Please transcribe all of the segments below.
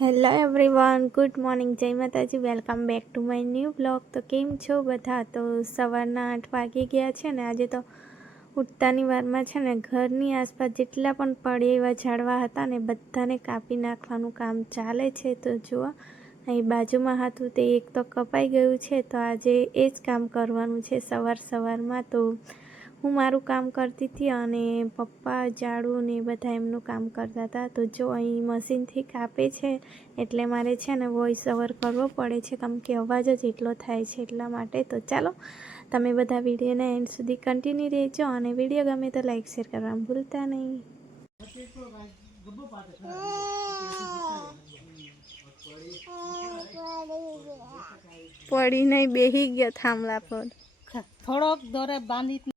Hello everyone good morning જય Mataji. Welcome back to my new blog તો કેમ છો બધા? તો સવારના આઠ વાગી ગયા છે ને, આજે તો ઉઠતાની વારમાં છે ને, ઘરની આસપાસ જેટલા પણ પડે એવા ઝાડવા હતા ને, બધાને કાપી નાખવાનું કામ ચાલે છે. તો જુઓ, અહીં બાજુમાં હતું તે એક તો કપાઈ ગયું છે, તો આજે એ જ કામ કરવાનું છે સવાર સવારમાં. તો હું મારું કામ કરતી હતી અને પપ્પા ઝાડુ ને બધા એમનું કામ કરતા હતા. તો જો અહીં મશીનથી કાપે છે એટલે મારે છે ને વોઇસ ઓવર કરવો પડે છે. કેમ કે અવાજ જ એટલો થાય છે એટલા માટે. તો ચાલો તમે બધા વિડીયોને એન્ડ સુધી કન્ટિન્યુ રહેજો અને વીડિયો ગમે તો લાઈક શેર કરવાનું ભૂલતા નહીં. પડી નહીં બેહી ગયો થાંભલા પર. થોડોક દોરે બાંધી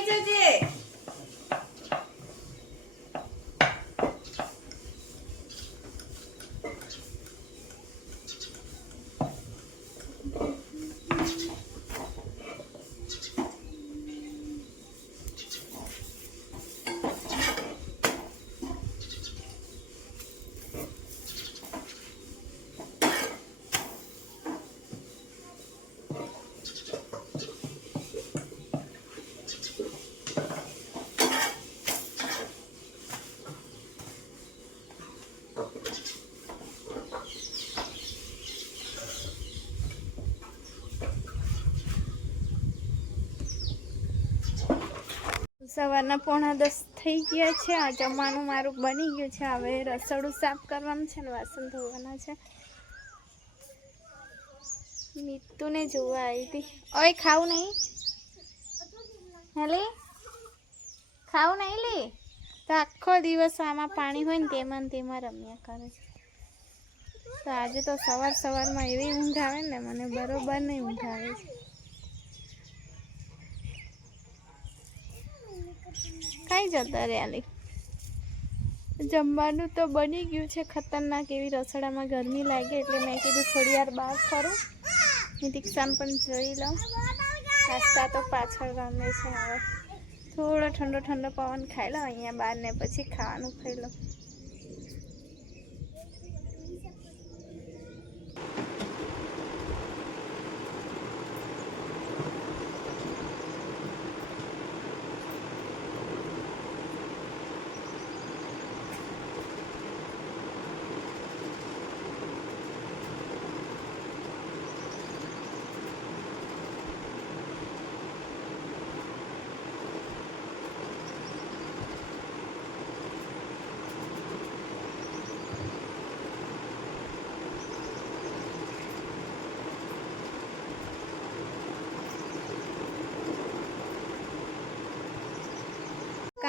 બહાર લઈ સવારના પોણા દસ થઈ ગયા છે. આ જમવાનું મારું બની ગયું છે. હવે રસોડું સાફ કરવાનું છે ને વાસણ ધોવાના છે. મીતુને જોવા આવી હતી ઓય, ખાવું નહીં? હેલી? ખાવું નહીં લે? તો આખો દિવસ આમાં પાણી હોય ને તેમાં તેમાં રમ્યા કરે છે. તો આજે તો સવાર સવારમાં એવી ઊંઘ આવે ને, મને બરોબર નહીં ઊંઘ આવે છે. કઈ જતા રહ્યા જમવાનું તો બની ગયું છે ખતરનાક એવી રસોડામાં ગરમી લાગે એટલે મેં કીધું થોડી વાર બહાર ફરું. દીક્ષાન પણ જોઈ લઉં. નાસ્તા તો પાછળ રમે છે હવે. થોડો ઠંડો ઠંડો પવન ખાઈ લઉં, અહીંયા બહાર ને પછી ખાવાનું ખાઈ લઉં.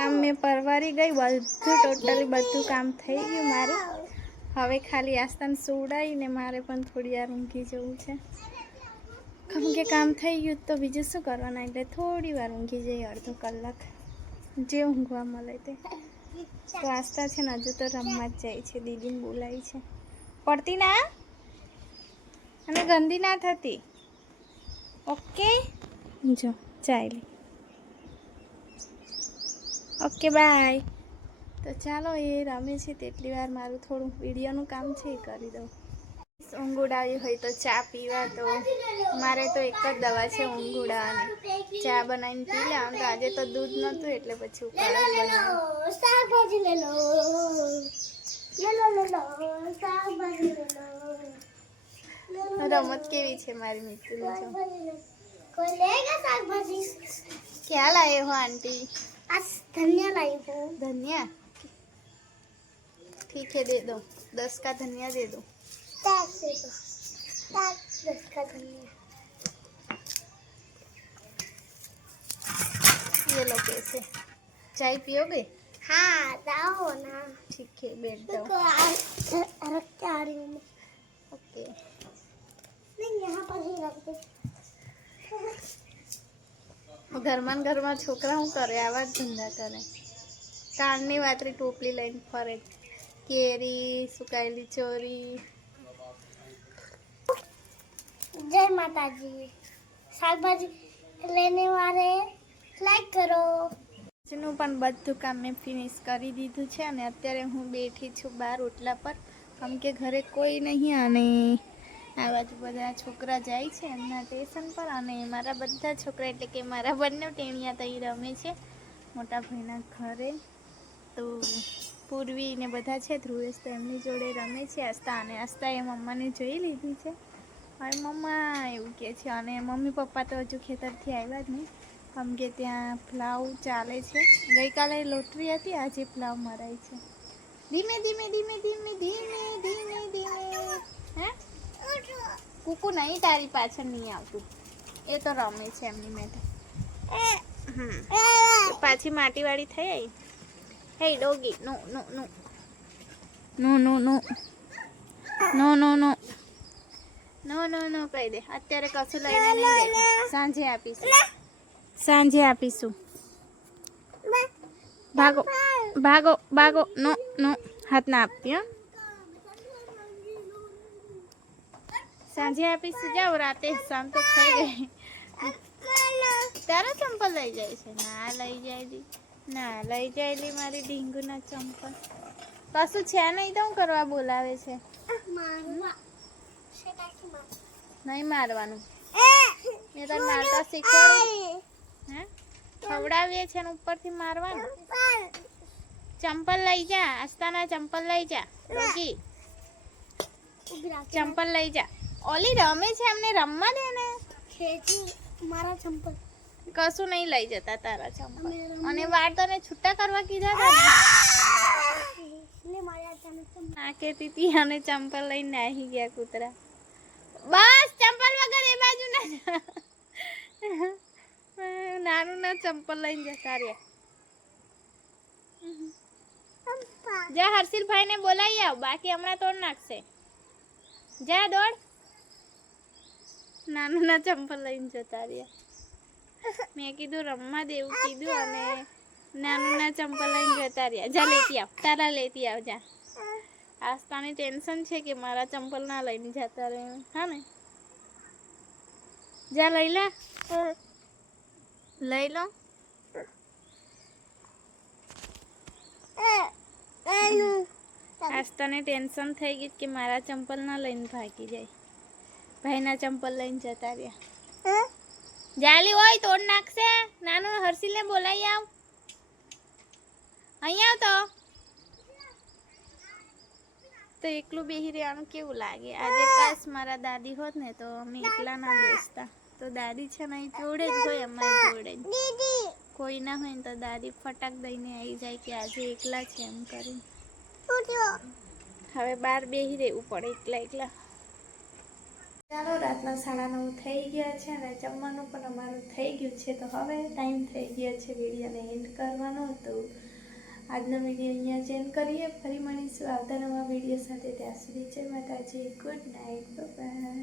કામ મેં પરવારી ગઈ, બધું ટોટલી બધું કામ થઈ ગયું મારું. હવે ખાલી આસ્તાન સુવડાવીને મારે પણ થોડી વાર ઊંઘી જવું છે. કેમ કે કામ થઈ ગયું તો બીજું શું કરવાના? એટલે થોડી વાર ઊંઘી જઈએ અડધો કલાક. જે ઊંઘવા મળે તે. તો આસ્તા છે ને, હજુ તો રમવા જ જાય છે, દીદીને બોલાવી છે. પડતી ના? અને ગંદી ના થતી? ઓકે? જો ચાલી ઓકે બાય. તો ચાલો એ રમે છે તેટલી વાર મારું થોડું વિડીયોનું કામ છે એ કરી દઉં. ઊંઘ ઉડાવી હોય તો ચા પીવા તો મારે તો એક જ દવા છે ઊંઘ ઉડાવવાની. ચા બનાવીને પી લેવાનું તો આજે તો દૂધ નહોતું એટલે પછી ઉકાળા જ બનાવ્યું શાકભાજી લે લો. લે લો લે લો. શાકભાજી લે લો. રમત કેવી છે મારી મિત્રની ખ્યાલ આવ્યો આંટી? आज धनिया लाई हूँ धनिया ठीक है दे दो दस का धनिया दे दो दस दस का धनिया ये लो कैसे चाय पियोगे हाँ जाओ ना ठीक है बैठ जाओ रखते आ रही हूँ ओके नहीं यहाँ पर ही रखते ઘરમાં ને ઘરમાં છોકરા શું કરે આવા જ ધંધા કરે. કાળની વાતરી ટોપલી લઈને ફરે. કેરી સુકાયેલી ચોરી. જય માતાજી. શાકભાજી લેને વારે લાઈક કરો. આજનું પણ બધું કામ મેં ફિનિશ કરી દીધું છે અને અત્યારે હું બેઠી છું બહાર ઓટલા પર. કેમ કે ઘરે કોઈ નહીં અને આ બાજુ બધા છોકરા જાય છે એમના સ્ટેશન પર અને મારા બધા છોકરા એટલે કે મારા બંને ટેણિયા તઈ રમે છે મોટા ભાઈના ઘરે. તો પૂર્વી ને બધા છે, ધ્રુવેશ તો એમની જોડે રમે છે આસ્તા અને આસ્તા એ મમ્માને જોઈ લીધી છે. હવે મમ્મા એવું કહે છે, અને મમ્મી પપ્પા તો હજુ ખેતરથી આવ્યા જ નહીં. કેમ કે ત્યાં પ્લાવ ચાલે છે. ગઈકાલે લોટરી હતી, આજે પ્લાવ મરાય છે. ધીમે ધીમે ધીમે ધીમે ધીમે ધીમે ધીમે. હે? કુકુ નહીં તારી પાછળ નહીં આવતું. એ તો રમે છે એમની મેં હમ. પાછી માટીવાળી થઈ આવી હે ડોગી નો નો નો નો નો નો. નો નો નો. નો નો નો કહી દે. અત્યારે કશું લઈને નહીં દે સાંજે આપીશું. સાંજે આપીશું. ભાગો ભાગો ભાગો. નો નો. હાથ ના આપતી હો. સાંજે આપીશું જાવ રાતે શામ તો થઈ ગઈ તારા ચંપલ લઈ જાય છે? ના લઈ જાય દી ના લઈ જાય મારી ઢીંગુના ચંપલ. કશું છે નહીં તો હું કરવા બોલાવે છે? નહીં મારવાનું. મેં તો મારતા શીખવાડું. હે? ખવડાવીએ છે ને ઉપરથી મારવાનું? ચંપલ. લઈ જા આસ્તાના ચંપલ લઈ જા. રોકી ચંપલ લઈ જા. ઓલી રમે છે એમને રમવા દે ને? ખેંચી મારા ચંપલ. કશું નહીં લઈ જતા તારા ચંપલ. અને વાર તને છૂટા કરવા કીધા હતા ને? કહેતી હતી અને ચંપલ લઈને નાહી ગયા કૂતરા. બસ ચંપલ વગર એ બાજુ ના જા. નાનું ના ચંપલ લઈને જતા રહ્યા. જા હર્ષિલભાઈ ને બોલાવી આવ. બાકી હમણાં તોડ નાખશે. જા દોડ. નાનું ના ચંપલ લઈને જતા રહ્યા. મેં કીધું, રમવા દેવું કીધું અને નાનું ના ચંપલ લઈને જતા રહ્યા. જા, લેતી આવ, તારા લેતી આવ, જા. આસ્તાની ટેન્શન છે કે મારા ચંપલ ના લઈને જતા રહે. હા ને? જા લઈ લે લઈ લો. આસ્તાને ટેન્શન થઈ ગઈ કે મારા ચંપલ ના લઈને ભાગી જાય. ભાઈના ચંપલ લઈને જતા રહ્યા. જાલી હોય તોડ નાખશે. નાનું હર્ષિલને બોલાવી આવ. અહીંયા તો. તો એકલું બેહી રહેવાનું કેવું લાગે? આજે કાશ મારા દાદી હોત ને તો અમે એકલા ના બેસતા. તો દાદી છે ને અહીં જોડે જ હોય અમારી જોડે જ. કોઈ ના હોય ને તો દાદી ફટાક દઈને આવી જાય કે આજે એકલા છે એમ કરીને. હવે બાર બેહી રહેવું પડે એકલા એકલા. ચાલો રાતના સાડા નવ થઈ ગયા છે અને જમવાનું પણ અમારું થઈ ગયું છે. તો હવે ટાઈમ થઈ ગયો છે વિડીયોને એન્ડ કરવાનો. તો આજનો વીડિયો અહીંયા જ એન્ડ કરીએ. ફરી મળીશું આવતા નવા વીડિયો સાથે. ત્યાં સુધી જય માતાજી. Good night bye